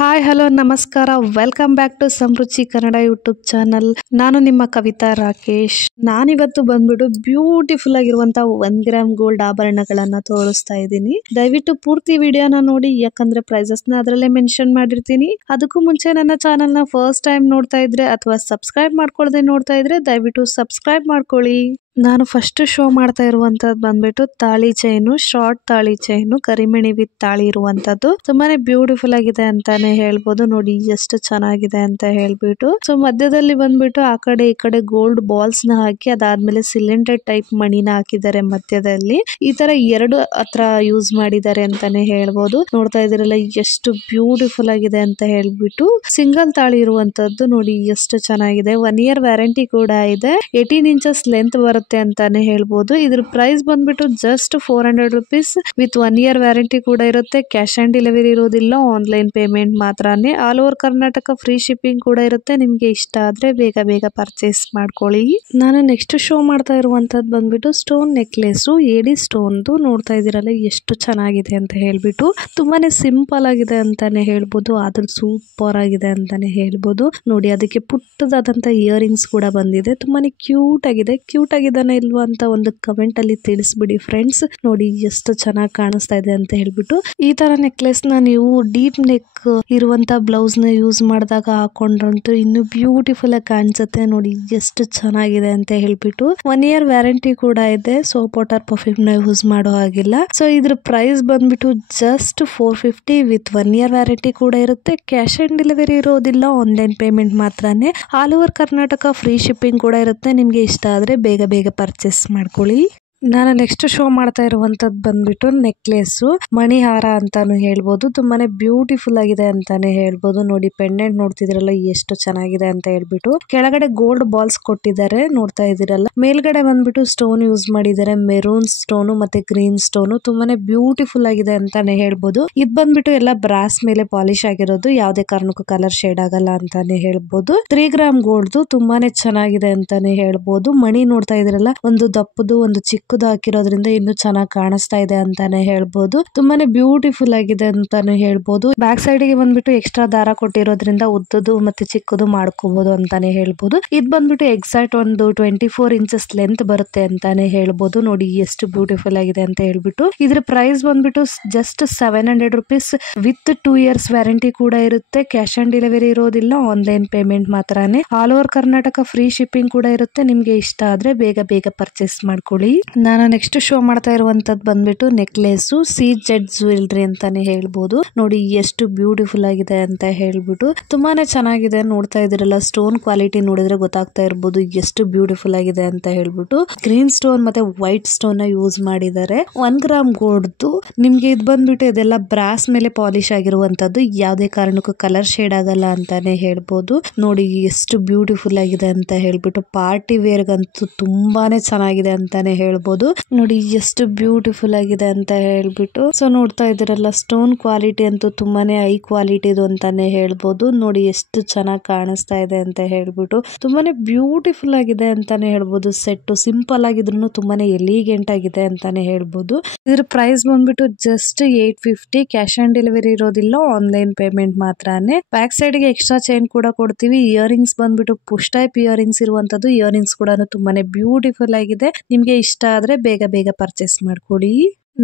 Hi hello ನಮಸ್ಕಾರ welcome back to Samruchi Kannada YouTube channel. ನಾನು ನಿಮ್ಮ ಕವಿತಾ ರಾಕೇಶ್. ನಾನಿವತ್ತು ಬಂದ್ಬಿಟ್ಟು ಬ್ಯೂಟಿಫುಲ್ ಆಗಿರುವಂತ 1 ಗ್ರಾಮ್ ಗೋಲ್ಡ್ ಆಭರಣಗಳನ್ನ ತೋರಿಸ್ತಾ ಇದ್ದೀನಿ. ದಯವಿಟ್ಟು ಪೂರ್ತಿ ವಿಡಿಯೋನ ನೋಡಿ, ಯಾಕಂದ್ರೆ ಪ್ರೈಸಸ್ ನ ಅದರಲ್ಲೇ ಮೆನ್ಷನ್ ಮಾಡಿರ್ತೀನಿ. ಅದಕ್ಕೂ ಮುಂಚೆ ನನ್ನ ಚಾನಲ್ ನ ಫಸ್ಟ್ ಟೈಮ್ ನೋಡ್ತಾ ಇದ್ರೆ ಅಥವಾ ಸಬ್ಸ್ಕ್ರೈಬ್ ಮಾಡ್ಕೊಳ್ಳದೆ ನೋಡ್ತಾ ಇದ್ರೆ ದಯವಿಟ್ಟು ಸಬ್ಸ್ಕ್ರೈಬ್ ಮಾಡ್ಕೊಳ್ಳಿ. ನಾನು ಫಸ್ಟ್ ಶೋ ಮಾಡ್ತಾ ಇರುವಂತದ್ದು ಬಂದ್ಬಿಟ್ಟು ತಾಳಿ ಚೈನು, ಶಾರ್ಟ್ ತಾಳಿ ಚೈನು, ಕರಿಮಣಿ ವಿತ್ ತಾಳಿ ಇರುವಂತದ್ದು. ತುಂಬಾನೇ ಬ್ಯೂಟಿಫುಲ್ ಆಗಿದೆ ಅಂತಾನೆ ಹೇಳ್ಬೋದು. ನೋಡಿ ಎಷ್ಟು ಚೆನ್ನಾಗಿದೆ ಅಂತ ಹೇಳ್ಬಿಟ್ಟು. ಸೊ ಮಧ್ಯದಲ್ಲಿ ಬಂದ್ಬಿಟ್ಟು ಆ ಕಡೆ ಈ ಕಡೆ ಗೋಲ್ಡ್ ಬಾಲ್ಸ್ ನ ಹಾಕಿ ಅದಾದ್ಮೇಲೆ ಸಿಲಿಂಡರ್ ಟೈಪ್ ಮಣಿನ ಹಾಕಿದ್ದಾರೆ ಮಧ್ಯದಲ್ಲಿ. ಈ ತರ 2 ಹತ್ರ ಯೂಸ್ ಮಾಡಿದ್ದಾರೆ ಅಂತಾನೆ ಹೇಳ್ಬೋದು. ನೋಡ್ತಾ ಇದೀರಲ್ಲ ಎಷ್ಟು ಬ್ಯೂಟಿಫುಲ್ ಆಗಿದೆ ಅಂತ ಹೇಳ್ಬಿಟ್ಟು. ಸಿಂಗಲ್ ತಾಳಿ ಇರುವಂತದ್ದು ನೋಡಿ ಎಷ್ಟು ಚೆನ್ನಾಗಿದೆ. 1 year ವ್ಯಾರಂಟಿ ಕೂಡ ಇದೆ. 18 inches ಲೆಂತ್ ಬರುತ್ತೆ ಅಂತಾನೆ ಹೇಳ್ಬೋದು. ಇದ್ರ ಪ್ರೈಸ್ ಬಂದ್ಬಿಟ್ಟು just 400 rupees with 1 year warranty ಕೂಡ ಇರುತ್ತೆ. ಕ್ಯಾಶ್ ಆನ್ ಡೆಲಿವರಿ ಇರೋದಿಲ್ಲ, ಆನ್ಲೈನ್ ಪೇಮೆಂಟ್ ಮಾತ್ರನೇ. All over Karnataka free shipping ಕೂಡ ಇರುತ್ತೆ. ನಿಮ್ಗೆ ಇಷ್ಟ ಆದ್ರೆ ಬೇಗ ಬೇಗ ಪರ್ಚೇಸ್ ಮಾಡ್ಕೊಳ್ಳಿ. ನಾನು ನೆಕ್ಸ್ಟ್ ಶೋ ಮಾಡ್ತಾ ಇರುವಂತದ್ದು ಬಂದ್ಬಿಟ್ಟು ಸ್ಟೋನ್ ನೆಕ್ಲೆಸ್, ಏಡಿ ಸ್ಟೋನ್ದು. ನೋಡ್ತಾ ಇದೀರಲ್ಲ ಎಷ್ಟು ಚೆನ್ನಾಗಿದೆ ಅಂತ ಹೇಳ್ಬಿಟ್ಟು. ತುಂಬಾನೇ ಸಿಂಪಲ್ ಆಗಿದೆ ಅಂತಾನೆ ಹೇಳ್ಬೋದು, ಆದ್ರೂ ಸೂಪರ್ ಆಗಿದೆ ಅಂತಾನೆ ಹೇಳ್ಬೋದು. ನೋಡಿ ಅದಕ್ಕೆ ಪುಟ್ಟದಾದಂತ ಇಯರಿಂಗ್ಸ್ ಕೂಡ ಬಂದಿದೆ. ತುಂಬಾನೇ ಕ್ಯೂಟ್ ಆಗಿದೆ. ಕ್ಯೂಟ್ ಆಗಿದ್ದಾನೆ ಇಲ್ವಾ ಅಂತ ಒಂದು ಕಮೆಂಟ್ ಅಲ್ಲಿ ತಿಳಿಸ್ಬಿಡಿ ಫ್ರೆಂಡ್ಸ್. ನೋಡಿ ಎಷ್ಟು ಚೆನ್ನಾಗಿ ಕಾಣಿಸ್ತಾ ಇದೆ ಅಂತ ಹೇಳ್ಬಿಟ್ಟು. ಈ ತರ ನೆಕ್ಲೆಸ್ ನ ನೀವು ಡೀಪ್ ನೆಕ್ ಇರುವಂತ ಬ್ಲೌಸ್ ನ ಯೂಸ್ ಮಾಡಿದಾಗ ಹಾಕೊಂಡ್ರಂತೂ ಇನ್ನು ಬ್ಯೂಟಿಫುಲ್ ಆಗಿ ಕಾಣಿಸುತ್ತೆ. ನೋಡಿ ಎಷ್ಟು ಚೆನ್ನಾಗಿದೆ ಅಂತ ಹೇಳ್ಬಿಟ್ಟು. 1 year ವ್ಯಾರಂಟಿ ಕೂಡ ಇದೆ. ಸೋಪ್ ವಾಟರ್ ಪರ್ಫ್ಯೂಮ್ ನ ಯೂಸ್ ಮಾಡೋ ಹಾಗಿಲ್ಲ. ಸೊ ಇದ್ರ ಪ್ರೈಸ್ ಬಂದ್ಬಿಟ್ಟು ಜಸ್ಟ್ 450 ವಿತ್ 1 year ವ್ಯಾರಂಟಿ ಕೂಡ ಇರುತ್ತೆ. ಕ್ಯಾಶ್ ಆನ್ ಡೆಲಿವರಿ ಇರೋದಿಲ್ಲ, ಆನ್ಲೈನ್ ಪೇಮೆಂಟ್ ಮಾತ್ರನೇ. All over Karnataka free shipping ಕೂಡ ಇರುತ್ತೆ. ನಿಮ್ಗೆ ಇಷ್ಟ ಆದ್ರೆ ಬೇಗ ಬೇಗ ಪರ್ಚೇಸ್ ಮಾಡ್ಕೊಳ್ಳಿ. ನಾನು ನೆಕ್ಸ್ಟ್ ಶೋ ಮಾಡ್ತಾ ಇರುವಂತದ್ದು ಬಂದ್ಬಿಟ್ಟು ನೆಕ್ಲೆಸ್, ಮಣಿಹಾರ ಅಂತಾನು ಹೇಳ್ಬೋದು. ತುಂಬಾನೇ ಬ್ಯೂಟಿಫುಲ್ ಆಗಿದೆ ಅಂತಾನೆ ಹೇಳ್ಬೋದು. ನೋಡಿ ಪೆಂಡೆಂಟ್ ನೋಡ್ತಿದ್ರಲ್ಲ ಎಷ್ಟು ಚೆನ್ನಾಗಿದೆ ಅಂತ ಹೇಳ್ಬಿಟ್ಟು. ಕೆಳಗಡೆ ಗೋಲ್ಡ್ ಬಾಲ್ಸ್ ಕೊಟ್ಟಿದ್ದಾರೆ ನೋಡ್ತಾ ಇದೀರಲ್ಲ. ಮೇಲ್ಗಡೆ ಬಂದ್ಬಿಟ್ಟು ಸ್ಟೋನ್ ಯೂಸ್ ಮಾಡಿದ್ದಾರೆ, ಮೆರೂನ್ ಸ್ಟೋನು ಮತ್ತೆ ಗ್ರೀನ್ ಸ್ಟೋನು. ತುಂಬಾನೇ ಬ್ಯೂಟಿಫುಲ್ ಆಗಿದೆ ಅಂತಾನೆ ಹೇಳ್ಬೋದು. ಇದು ಬಂದ್ಬಿಟ್ಟು ಎಲ್ಲ ಬ್ರಾಸ್ ಮೇಲೆ ಪಾಲಿಶ್ ಆಗಿರೋದು, ಯಾವುದೇ ಕಾರಣಕ್ಕೂ ಕಲರ್ ಶೇಡ್ ಆಗಲ್ಲ ಅಂತಾನೆ ಹೇಳ್ಬೋದು. 3 ಗ್ರಾಮ್ ಗೋಲ್ಡ್ ತುಂಬಾನೇ ಚೆನ್ನಾಗಿದೆ ಅಂತಾನೆ ಹೇಳ್ಬೋದು. ಮಣಿ ನೋಡ್ತಾ ಇದೀರಲ್ಲ, ಒಂದು ದಪ್ಪದು ಒಂದು ಚಿಕ್ಕದು ಹಾಕಿರೋದ್ರಿಂದ ಇನ್ನು ಚೆನ್ನಾಗಿ ಕಾಣಿಸ್ತಾ ಇದೆ ಅಂತಾನೆ ಹೇಳ್ಬೋದು. ತುಂಬಾನೇ ಬ್ಯೂಟಿಫುಲ್ ಆಗಿದೆ ಅಂತಾನೆ ಹೇಳ್ಬೋದು. ಬ್ಯಾಕ್ ಸೈಡ್ ಗೆ ಬಂದ್ಬಿಟ್ಟು ಎಕ್ಸ್ಟ್ರಾ ದಾರ ಕೊಟ್ಟಿರೋದ್ರಿಂದ ಉದ್ದದು ಮತ್ತೆ ಚಿಕ್ಕದು ಮಾಡ್ಕೋಬಹುದು ಅಂತಾನೆ ಹೇಳ್ಬೋದು. ಇದು ಬಂದ್ಬಿಟ್ಟು ಎಕ್ಸಾಕ್ಟ್ ಒಂದು 24 inches ಲೆಂತ್ ಬರುತ್ತೆ ಅಂತಾನೆ ಹೇಳ್ಬೋದು. ನೋಡಿ ಎಷ್ಟು ಬ್ಯೂಟಿಫುಲ್ ಆಗಿದೆ ಅಂತ ಹೇಳ್ಬಿಟ್ಟು. ಇದ್ರ ಪ್ರೈಸ್ ಬಂದ್ಬಿಟ್ಟು just 700 rupees with 2 years warranty ಕೂಡ ಇರುತ್ತೆ. ಕ್ಯಾಶ್ ಆನ್ ಡೆಲಿವರಿ ಇರೋದಿಲ್ಲ, ಆನ್ಲೈನ್ ಪೇಮೆಂಟ್ ಮಾತ್ರನೇ. All over Karnataka free shipping ಕೂಡ ಇರುತ್ತೆ. ನಿಮ್ಗೆ ಇಷ್ಟ ಆದ್ರೆ ಬೇಗ ಬೇಗ ಪರ್ಚೇಸ್ ಮಾಡ್ಕೊಳ್ಳಿ. ನಾನು ನೆಕ್ಸ್ಟ್ ಶೋ ಮಾಡ್ತಾ ಇರುವಂತದ್ದು ಬಂದ್ಬಿಟ್ಟು ನೆಕ್ಲೆಸ್, CZ ಜ್ಯುವೆಲ್ರಿ ಅಂತಾನೆ ಹೇಳ್ಬೋದು. ನೋಡಿ ಎಷ್ಟು ಬ್ಯೂಟಿಫುಲ್ ಆಗಿದೆ ಅಂತ ಹೇಳ್ಬಿಟ್ಟು. ತುಂಬಾನೇ ಚೆನ್ನಾಗಿದೆ. ನೋಡ್ತಾ ಇದಿರಲ್ಲ, ಸ್ಟೋನ್ ಕ್ವಾಲಿಟಿ ನೋಡಿದ್ರೆ ಗೊತ್ತಾಗ್ತಾ ಇರ್ಬೋದು ಎಷ್ಟು ಬ್ಯೂಟಿಫುಲ್ ಆಗಿದೆ ಅಂತ ಹೇಳ್ಬಿಟ್ಟು. ಗ್ರೀನ್ ಸ್ಟೋನ್ ಮತ್ತೆ ವೈಟ್ ಸ್ಟೋನ್ ನ ಯೂಸ್ ಮಾಡಿದ್ದಾರೆ. 1 ಗ್ರಾಮ್ ಗೋಲ್ಡ್ದು. ನಿಮ್ಗೆ ಇದು ಬಂದ್ಬಿಟ್ಟು ಇದೆಲ್ಲ ಬ್ರಾಸ್ ಮೇಲೆ ಪಾಲಿಶ್ ಆಗಿರುವಂತದ್ದು, ಯಾವುದೇ ಕಾರಣಕ್ಕೂ ಕಲರ್ ಶೇಡ್ ಆಗಲ್ಲ ಅಂತಾನೆ ಹೇಳ್ಬೋದು. ನೋಡಿ ಎಷ್ಟು ಬ್ಯೂಟಿಫುಲ್ ಆಗಿದೆ ಅಂತ ಹೇಳ್ಬಿಟ್ಟು. ಪಾರ್ಟಿ ವೇರ್ಗಂತೂ ತುಂಬಾನೇ ಚೆನ್ನಾಗಿದೆ ಅಂತಾನೆ ಹೇಳ್ಬೋದು. ನೋಡಿ ಎಷ್ಟು ಬ್ಯೂಟಿಫುಲ್ ಆಗಿದೆ ಅಂತ ಹೇಳ್ಬಿಟ್ಟು. ಸೊ ನೋಡ್ತಾ ಇದ್ದೀರಲ್ಲ, ಸ್ಟೋನ್ ಕ್ವಾಲಿಟಿ ಅಂತೂ ತುಂಬಾನೇ ಹೈ ಕ್ವಾಲಿಟಿದು ಅಂತಾನೆ ಹೇಳ್ಬೋದು. ನೋಡಿ ಎಷ್ಟು ಚೆನ್ನಾಗಿ ಕಾಣಿಸ್ತಾ ಇದೆ ಅಂತ ಹೇಳ್ಬಿಟ್ಟು. ತುಂಬಾನೇ ಬ್ಯೂಟಿಫುಲ್ ಆಗಿದೆ ಅಂತಾನೆ ಹೇಳ್ಬೋದು. ಸೆಟ್ ಸಿಂಪಲ್ ಆಗಿದ್ರು ತುಂಬಾನೇ ಎಲಿಗೆಂಟ್ ಆಗಿದೆ ಅಂತಾನೆ ಹೇಳ್ಬೋದು. ಇದ್ರ ಪ್ರೈಸ್ ಬಂದ್ಬಿಟ್ಟು ಜಸ್ಟ್ 850. ಕ್ಯಾಶ್ ಆನ್ ಡೆಲಿವರಿ ಇರೋದಿಲ್ಲ, ಆನ್ಲೈನ್ ಪೇಮೆಂಟ್ ಮಾತ್ರನೇ. ಬ್ಯಾಕ್ ಸೈಡ್ ಗೆ ಎಕ್ಸ್ಟ್ರಾ ಚೈನ್ ಕೂಡ ಕೊಡ್ತೀವಿ. ಇಯರಿಂಗ್ಸ್ ಬಂದ್ಬಿಟ್ಟು ಪುಷ್ ಟೈಪ್ ಇಯರಿಂಗ್ಸ್ ಇರುವಂತದ್ದು. ಇಯರಿಂಗ್ಸ್ ಕೂಡ ತುಂಬಾನೇ ಬ್ಯೂಟಿಫುಲ್ ಆಗಿದೆ. ನಿಮ್ಗೆ ಇಷ್ಟ ಆದ್ರೆ ಬೇಗ ಬೇಗ ಪರ್ಚೇಸ್ ಮಾಡ್ಕೊಳ್ಳಿ.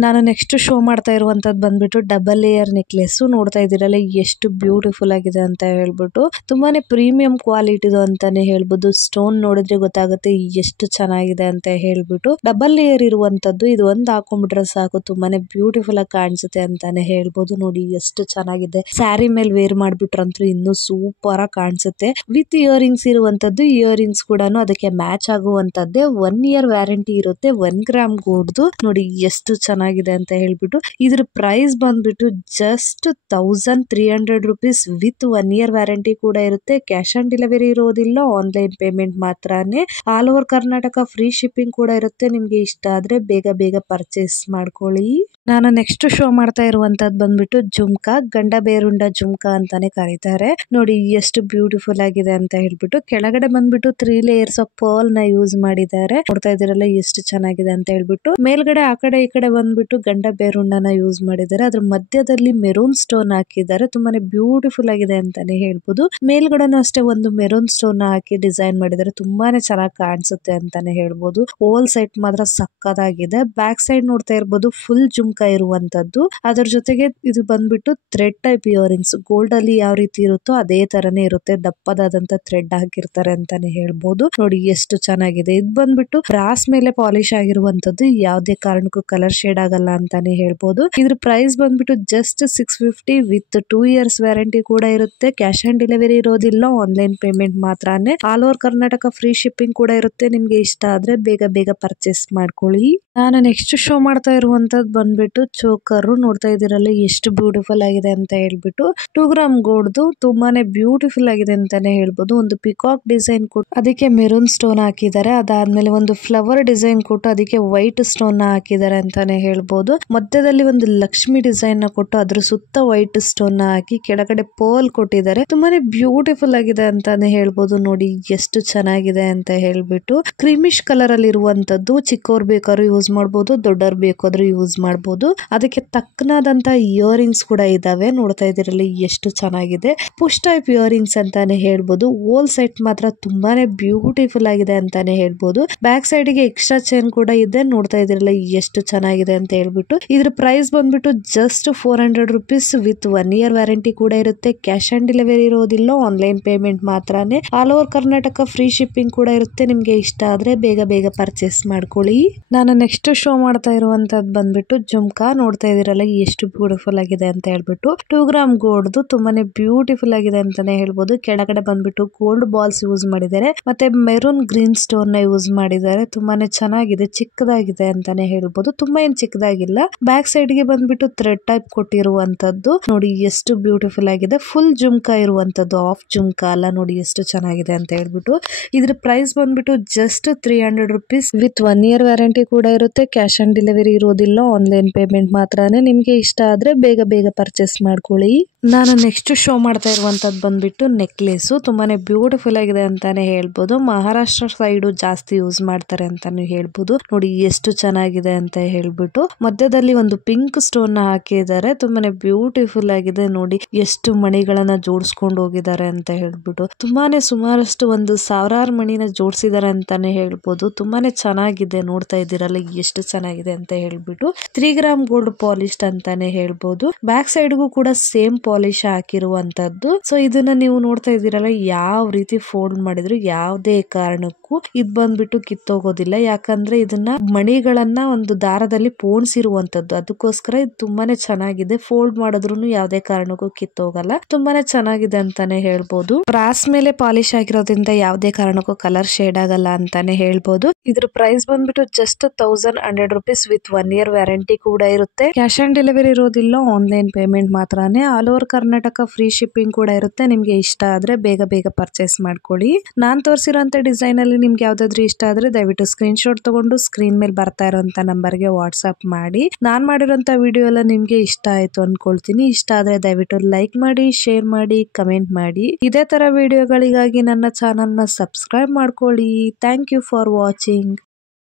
ನಾನು ನೆಕ್ಸ್ಟ್ ಶೋ ಮಾಡ್ತಾ ಇರುವಂತದ್ದು ಬಂದ್ಬಿಟ್ಟು ಡಬಲ್ ಲೇಯರ್ ನೆಕ್ಲೆಸ್. ನೋಡ್ತಾ ಇದ್ದೀರಲ್ಲ ಎಷ್ಟು ಬ್ಯೂಟಿಫುಲ್ ಆಗಿದೆ ಅಂತ ಹೇಳ್ಬಿಟ್ಟು. ತುಂಬಾನೇ ಪ್ರೀಮಿಯಂ ಕ್ವಾಲಿಟಿದು ಅಂತಾನೆ ಹೇಳ್ಬೋದು. ಸ್ಟೋನ್ ನೋಡಿದ್ರೆ ಗೊತ್ತಾಗುತ್ತೆ ಎಷ್ಟು ಚೆನ್ನಾಗಿದೆ ಅಂತ ಹೇಳ್ಬಿಟ್ಟು. ಡಬಲ್ ಲೇಯರ್ ಇರುವಂತದ್ದು. ಇದು ಒಂದು ಹಾಕೊಂಡ್ಬಿಟ್ರೆ ಸಾಕು, ತುಂಬಾನೇ ಬ್ಯೂಟಿಫುಲ್ ಆಗಿ ಕಾಣಿಸುತ್ತೆ ಅಂತಾನೆ ಹೇಳ್ಬೋದು. ನೋಡಿ ಎಷ್ಟು ಚೆನ್ನಾಗಿದೆ. ಸ್ಯಾರಿ ಮೇಲೆ ವೇರ್ ಮಾಡ್ಬಿಟ್ರಂತೂ ಇನ್ನು ಸೂಪರ್ ಆಗಿ ಕಾಣಿಸುತ್ತೆ. ವಿತ್ ಇಯರಿಂಗ್ಸ್ ಇರುವಂತದ್ದು. ಇಯರಿಂಗ್ಸ್ ಕೂಡ ಅದಕ್ಕೆ ಮ್ಯಾಚ್ ಆಗುವಂತದ್ದೇ. 1 year ವ್ಯಾರಂಟಿ ಇರುತ್ತೆ. 1 ಗ್ರಾಮ್ ಗೋಲ್ಡ್ದು. ನೋಡಿ ಎಷ್ಟು ಚೆನ್ನಾಗಿದೆ ಅಂತ ಹೇಳ್ಬಿಟ್ಟು. ಇದ್ರ ಪ್ರೈಸ್ ಬಂದ್ಬಿಟ್ಟು just 1300 rupees with 1 year warranty ಕೂಡ ಇರುತ್ತೆ. ಕ್ಯಾಶ್ ಆನ್ ಡೆಲಿವರಿ ಇರೋದಿಲ್ಲ, ಆನ್ಲೈನ್ ಪೇಮೆಂಟ್ ಮಾತ್ರನೇ. All over Karnataka free shipping ಕೂಡ ಇರುತ್ತೆ. ನಿಮ್ಗೆ ಇಷ್ಟ ಆದ್ರೆ ಬೇಗ ಬೇಗ ಪರ್ಚೇಸ್ ಮಾಡ್ಕೊಳ್ಳಿ. ನಾನು ನೆಕ್ಸ್ಟ್ ಶೋ ಮಾಡ್ತಾ ಇರುವಂತದ್ದು ಬಂದ್ಬಿಟ್ಟು ಜುಮ್ಕಾ, ಗಂಡ ಬೇರುಂಡ ಜುಮ್ಕಾ ಅಂತಾನೆ ಕರೀತಾರೆ. ನೋಡಿ ಎಷ್ಟು ಬ್ಯೂಟಿಫುಲ್ ಆಗಿದೆ ಅಂತ ಹೇಳ್ಬಿಟ್ಟು. ಕೆಳಗಡೆ ಬಂದ್ಬಿಟ್ಟು 3 layers ಆಫ್ ಪರ್ಲ್ ನ ಯೂಸ್ ಮಾಡಿದ್ದಾರೆ. ನೋಡ್ತಾ ಇದ್ದೀರಲ್ಲ ಎಷ್ಟು ಚೆನ್ನಾಗಿದೆ ಅಂತ ಹೇಳ್ಬಿಟ್ಟು. ಮೇಲ್ಗಡೆ ಆ ಕಡೆ ಈ ಕಡೆ ಬಂದ್ಬಿಟ್ಟು ಗಂಡ ಬೇರುಂಡನ ಯೂಸ್ ಮಾಡಿದ್ದಾರೆ. ಅದ್ರ ಮಧ್ಯದಲ್ಲಿ ಮೆರೂನ್ ಸ್ಟೋನ್ ಹಾಕಿದ್ದಾರೆ. ತುಂಬಾನೇ ಬ್ಯೂಟಿಫುಲ್ ಆಗಿದೆ ಅಂತಾನೆ ಹೇಳ್ಬೋದು. ಮೇಲ್ಗಡೆನೂ ಅಷ್ಟೇ ಒಂದು ಮೆರೂನ್ ಸ್ಟೋನ್ ಹಾಕಿ ಡಿಸೈನ್ ಮಾಡಿದ್ದಾರೆ. ತುಂಬಾನೇ ಚೆನ್ನಾಗಿ ಕಾಣಿಸುತ್ತೆ ಅಂತಾನೆ ಹೇಳ್ಬೋದು. ಹೋಲ್ ಸೈಡ್ ಮಾತ್ರ ಸಕ್ಕತ್ತಾಗಿದೆ. ಬ್ಯಾಕ್ ಸೈಡ್ ನೋಡ್ತಾ ಇರ್ಬೋದು ಫುಲ್ ಜುಮ್ಕಾ ಇರುವಂತದ್ದು. ಅದರ ಜೊತೆಗೆ ಇದು ಬಂದ್ಬಿಟ್ಟು ಥ್ರೆಡ್ ಟೈಪ್ ಇಯರಿಂಗ್ಸ್. ಗೋಲ್ಡ್ ಅಲ್ಲಿ ಯಾವ ರೀತಿ ಇರುತ್ತೋ ಅದೇ ತರನೇ ಇರುತ್ತೆ. ದಪ್ಪದಾದಂತ ಥ್ರೆಡ್ ಹಾಕಿರ್ತಾರೆ ಅಂತಾನೆ ಹೇಳ್ಬೋದು. ನೋಡಿ ಎಷ್ಟು ಚೆನ್ನಾಗಿದೆ. ಇದು ಬಂದ್ಬಿಟ್ಟು ಬ್ರಾಸ್ ಮೇಲೆ ಪಾಲಿಶ್ ಆಗಿರುವಂತದ್ದು. ಯಾವುದೇ ಕಾರಣಕ್ಕೂ ಕಲರ್ ಶೇಡ್ ಆಗಲ್ಲ ಅಂತಾನೆ ಹೇಳ್ಬೋದು. ಇದ್ರ ಪ್ರೈಸ್ ಬಂದ್ಬಿಟ್ಟು ಜಸ್ಟ್ 650 ವಿತ್ 2 ಇಯರ್ಸ್ ವ್ಯಾರಂಟಿ ಕೂಡ ಇರುತ್ತೆ. ಕ್ಯಾಶ್ ಆನ್ ಡೆಲಿವರಿ ಇರೋದಿಲ್ಲ, ಆನ್ಲೈನ್ ಪೇಮೆಂಟ್ ಮಾತ್ರನೇ. All over Karnataka free shipping ಕೂಡ ಇರುತ್ತೆ. ನಿಮ್ಗೆ ಇಷ್ಟ ಆದ್ರೆ ಬೇಗ ಬೇಗ ಪರ್ಚೇಸ್ ಮಾಡ್ಕೊಳ್ಳಿ. ನಾನು ನೆಕ್ಸ್ಟ್ ಶೋ ಮಾಡ್ತಾ ಇರುವಂತದ್ದು ಬಂದ್ಬಿಟ್ಟು ಚೋಕರ್. ನೋಡ್ತಾ ಇದ್ದೀರಲ್ಲ ಎಷ್ಟು ಬ್ಯೂಟಿಫುಲ್ ಆಗಿದೆ ಅಂತ ಹೇಳ್ಬಿಟ್ಟು. 2 ಗ್ರಾಮ್ ಗೋಲ್ಡ್ದು ತುಂಬಾನೇ ಬ್ಯೂಟಿಫುಲ್ ಆಗಿದೆ ಅಂತಾನೆ ಹೇಳ್ಬೋದು. ಒಂದು ಪಿಕಾಕ್ ಡಿಸೈನ್ ಕೊಟ್ಟು ಅದಕ್ಕೆ ಮೆರೂನ್ ಸ್ಟೋನ್ ಹಾಕಿದ್ದಾರೆ. ಅದಾದ್ಮೇಲೆ ಒಂದು ಫ್ಲವರ್ ಡಿಸೈನ್ ಕೊಟ್ಟು ಅದಕ್ಕೆ ವೈಟ್ ಸ್ಟೋನ್ ಹಾಕಿದ್ದಾರೆ ಅಂತಾನೆ ಹೇಳ್ಬೋದು. ಮಧ್ಯದಲ್ಲಿ ಒಂದು ಲಕ್ಷ್ಮಿ ಡಿಸೈನ್ ನ ಕೊಟ್ಟು ಅದ್ರ ಸುತ್ತ ವೈಟ್ ಸ್ಟೋನ್ ಹಾಕಿ ಕೆಳಗಡೆ ಪರ್ಲ್ ಕೊಟ್ಟಿದ್ದಾರೆ. ತುಂಬಾನೇ ಬ್ಯೂಟಿಫುಲ್ ಆಗಿದೆ ಅಂತಾನೆ ಹೇಳ್ಬೋದು. ನೋಡಿ ಎಷ್ಟು ಚೆನ್ನಾಗಿದೆ ಅಂತ ಹೇಳ್ಬಿಟ್ಟು. ಕ್ರೀಮಿಶ್ ಕಲರ್ ಅಲ್ಲಿ ಇರುವಂತದ್ದು. ಚಿಕ್ಕವ್ರು ಬೇಕಾದ್ರೂ ಯೂಸ್ ಮಾಡ್ಬೋದು, ದೊಡ್ಡವ್ರು ಬೇಕಾದ್ರೂ ಯೂಸ್ ಮಾಡ್ಬೋದು. ಅದಕ್ಕೆ ತಕ್ಕನಾದಂತ ಇಯರಿಂಗ್ಸ್ ಕೂಡ ಇದಾವೆ. ನೋಡ್ತಾ ಇದ್ದೀರಲ್ಲಿ ಎಷ್ಟು ಚೆನ್ನಾಗಿದೆ. ಪುಷ್ ಟೈಪ್ ಇಯರಿಂಗ್ಸ್ ಅಂತಾನೆ ಹೇಳ್ಬೋದು. ಹೋಲ್ ಸೆಟ್ ಮಾತ್ರ ತುಂಬಾನೇ ಬ್ಯೂಟಿಫುಲ್ ಆಗಿದೆ ಅಂತಾನೆ ಹೇಳ್ಬೋದು. ಬ್ಯಾಕ್ ಸೈಡ್ ಗೆ ಎಕ್ಸ್ಟ್ರಾ ಚೈನ್ ಕೂಡ ಇದೆ. ನೋಡ್ತಾ ಇದ್ದೀರಲ್ಲ ಎಷ್ಟು ಚೆನ್ನಾಗಿದೆ ಅಂತ ಹೇಳ್ಬಿಟ್ಟು. ಇದ್ರ ಪ್ರೈಸ್ ಬಂದ್ಬಿಟ್ಟು just 400 rupees with 1 year warranty ಕೂಡ ಇರುತ್ತೆ. ಕ್ಯಾಶ್ ಆನ್ ಡೆಲಿವರಿ ಇರೋದಿಲ್ಲ, ಆನ್ಲೈನ್ ಪೇಮೆಂಟ್ ಮಾತ್ರನೇ. All over Karnataka free shipping ಕೂಡ ಇರುತ್ತೆ. ನಿಮ್ಗೆ ಇಷ್ಟ ಆದ್ರೆ ಬೇಗ ಬೇಗ ಪರ್ಚೇಸ್ ಮಾಡ್ಕೊಳ್ಳಿ. ನಾನು ನೆಕ್ಸ್ಟ್ ಶೋ ಮಾಡ್ತಾ ಇರುವಂತದ್ದು ಬಂದ್ಬಿಟ್ಟು ಜುಮ್ಕಾ. ನೋಡ್ತಾ ಇದ್ದೀರಲ್ಲ ಎಷ್ಟು ಬ್ಯೂಟಿಫುಲ್ ಆಗಿದೆ ಅಂತ ಹೇಳ್ಬಿಟ್ಟು. 2 ಗ್ರಾಮ್ ಗೋಲ್ಡ್ ತುಂಬಾನೇ ಬ್ಯೂಟಿಫುಲ್ ಆಗಿದೆ ಅಂತಾನೆ ಹೇಳ್ಬೋದು. ಕೆಳಗಡೆ ಬಂದ್ಬಿಟ್ಟು ಗೋಲ್ಡ್ ಬಾಲ್ಸ್ ಯೂಸ್ ಮಾಡಿದ್ದಾರೆ. ಮತ್ತೆ ಮೆರೂನ್ ಗ್ರೀನ್ ಸ್ಟೋನ್ ನ ಯೂಸ್ ಮಾಡಿದ್ದಾರೆ. ತುಂಬಾನೇ ಚೆನ್ನಾಗಿದೆ, ಚಿಕ್ಕದಾಗಿದೆ ಅಂತಾನೆ ಹೇಳ್ಬೋದು. ತುಂಬಾ ಏನ್ ಚಿಕ್ಕದಾಗಿಲ್ಲ. ಬ್ಯಾಕ್ ಸೈಡ್ ಗೆ ಬಂದ್ಬಿಟ್ಟು ಥ್ರೆಡ್ ಟೈಪ್ ಕೊಟ್ಟಿರುವಂತದ್ದು. ನೋಡಿ ಎಷ್ಟು ಬ್ಯೂಟಿಫುಲ್ ಆಗಿದೆ. ಫುಲ್ ಜುಮ್ಕಾ ಇರುವಂತದ್ದು, ಆಫ್ ಜುಮ್ಕಾ ಅಲ್ಲ. ನೋಡಿ ಎಷ್ಟು ಚೆನ್ನಾಗಿದೆ ಅಂತ ಹೇಳ್ಬಿಟ್ಟು. ಇದ್ರ ಪ್ರೈಸ್ ಬಂದ್ಬಿಟ್ಟು just 300 rupees with 1 year warranty ಕೂಡ ಇರುತ್ತೆ. ಕ್ಯಾಶ್ ಆನ್ ಡೆಲಿವರಿ ಇರೋದಿಲ್ಲ, ಆನ್ಲೈನ್ ಪೇಮೆಂಟ್ ಮಾತ್ರನೇ. ನಿಮ್ಗೆ ಇಷ್ಟ ಆದ್ರೆ ಬೇಗ ಬೇಗ ಪರ್ಚೇಸ್ ಮಾಡ್ಕೊಳ್ಳಿ. ನಾನು ನೆಕ್ಸ್ಟ್ ಶೋ ಮಾಡ್ತಾ ಇರುವಂತದ್ದು ಬಂದ್ಬಿಟ್ಟು ನೆಕ್ಲೇಸ್. ತುಂಬಾನೇ ಬ್ಯೂಟಿಫುಲ್ ಆಗಿದೆ ಅಂತಾನೆ ಹೇಳ್ಬೋದು. ಮಹಾರಾಷ್ಟ್ರ ಸೈಡ್ ಜಾಸ್ತಿ ಯೂಸ್ ಮಾಡ್ತಾರೆ ಅಂತಾನೆ ಹೇಳ್ಬೋದು. ನೋಡಿ ಎಷ್ಟು ಚೆನ್ನಾಗಿದೆ ಅಂತ ಹೇಳ್ಬಿಟ್ಟು. ಮಧ್ಯದಲ್ಲಿ ಒಂದು ಪಿಂಕ್ ಸ್ಟೋನ್ ನ ಹಾಕಿದ್ದಾರೆ. ತುಂಬಾನೇ ಬ್ಯೂಟಿಫುಲ್ ಆಗಿದೆ. ನೋಡಿ ಎಷ್ಟು ಮಣಿಗಳನ್ನ ಜೋಡಿಸ್ಕೊಂಡು ಹೋಗಿದ್ದಾರೆ ಅಂತ ಹೇಳ್ಬಿಟ್ಟು. ತುಂಬಾನೇ ಸುಮಾರಷ್ಟು ಒಂದು 1000 ಮಣಿನ ಜೋಡಿಸಿದ್ದಾರೆ ಅಂತಾನೆ ಹೇಳ್ಬೋದು. ತುಂಬಾನೇ ಚೆನ್ನಾಗಿದೆ. ನೋಡ್ತಾ ಇದ್ದೀರಲ್ಲ ಎಷ್ಟು ಚೆನ್ನಾಗಿದೆ ಅಂತ ಹೇಳ್ಬಿಟ್ಟು. 3 ಗ್ರಾಮ್ ಗೋಲ್ಡ್ ಪಾಲಿಶ್ ಅಂತಾನೆ ಹೇಳ್ಬೋದು. ಬ್ಯಾಕ್ ಸೈಡ್ಗೂ ಕೂಡ ಸೇಮ್ ಪಾಲಿಶ್ ಹಾಕಿರುವಂತದ್ದು. ಸೊ ಇದನ್ನ ನೀವು ನೋಡ್ತಾ ಇದ್ದೀರಲ್ಲ, ಯಾವ ರೀತಿ ಫೋಲ್ಡ್ ಮಾಡಿದ್ರು ಯಾವುದೇ ಕಾರಣಕ್ಕೂ ಇದು ಬಂದ್ಬಿಟ್ಟು ಕಿತ್ತೋಗೋದಿಲ್ಲ. ಯಾಕಂದ್ರೆ ಇದನ್ನ ಮಣಿಗಳನ್ನ ಒಂದು ದಾರದಲ್ಲಿ ಪೋಣಿಸಿರುವಂತದ್ದು. ಅದಕ್ಕೋಸ್ಕರ ಇದು ತುಂಬಾನೇ ಚೆನ್ನಾಗಿದೆ. ಫೋಲ್ಡ್ ಮಾಡಿದ್ರು ಯಾವುದೇ ಕಾರಣಕ್ಕೂ ಕಿತ್ತೋಗಲ್ಲ. ತುಂಬಾನೇ ಚೆನ್ನಾಗಿದೆ ಅಂತಾನೆ ಹೇಳ್ಬೋದು. ಬ್ರಾಸ್ ಮೇಲೆ ಪಾಲಿಶ್ ಆಗಿರೋದ್ರಿಂದ ಯಾವುದೇ ಕಾರಣಕ್ಕೂ ಕಲರ್ ಶೇಡ್ ಆಗಲ್ಲ ಅಂತಾನೆ ಹೇಳ್ಬೋದು. ಇದ್ರ ಪ್ರೈಸ್ ಬಂದ್ಬಿಟ್ಟು just 1100 rupees with 1 year warranty ಕೂಡ ಇರುತ್ತೆ. ಕ್ಯಾಶ್ ಆನ್ ಡೆಲಿವರಿ ಇರೋದಿಲ್ಲ, ಆನ್ಲೈನ್ ಪೇಮೆಂಟ್ ಮಾತ್ರನೇ. All over Karnataka free shipping ಕೂಡ ಇರುತ್ತೆ. ನಿಮ್ಗೆ ಇಷ್ಟ ಆದ್ರೆ ಬೇಗ ಬೇಗ ಪರ್ಚೇಸ್ ಮಾಡ್ಕೊಳ್ಳಿ. ನಾನ್ ತೋರಿಸಿರೋಂತ ಡಿಸೈನ್ ಅಲ್ಲಿ ನಿಮ್ಗೆ ಯಾವ್ದಾದ್ರು ಇಷ್ಟ ಆದ್ರೆ ದಯವಿಟ್ಟು ಸ್ಕ್ರೀನ್ ಶಾಟ್ ತಗೊಂಡು ಸ್ಕ್ರೀನ್ ಮೇಲೆ ಬರ್ತಾ ಇರೋಂತ ನಂಬರ್ಗೆ ವಾಟ್ಸ್ಆಪ್ ಮಾಡಿ. ನಾನ್ ಮಾಡಿರೋಂತ ವಿಡಿಯೋ ಎಲ್ಲ ನಿಮ್ಗೆ ಇಷ್ಟ ಆಯ್ತು ಅನ್ಕೊಳ್ತೀನಿ. ಇಷ್ಟ ಆದ್ರೆ ದಯವಿಟ್ಟು ಲೈಕ್ ಮಾಡಿ, ಶೇರ್ ಮಾಡಿ, ಕಮೆಂಟ್ ಮಾಡಿ. ಇದೇ ತರ ವಿಡಿಯೋಗಳಿಗಾಗಿ ನನ್ನ ಚಾನಲ್ ನ ಸಬ್ಸ್ಕ್ರೈಬ್ ಮಾಡ್ಕೊಳ್ಳಿ. Thank you for watching.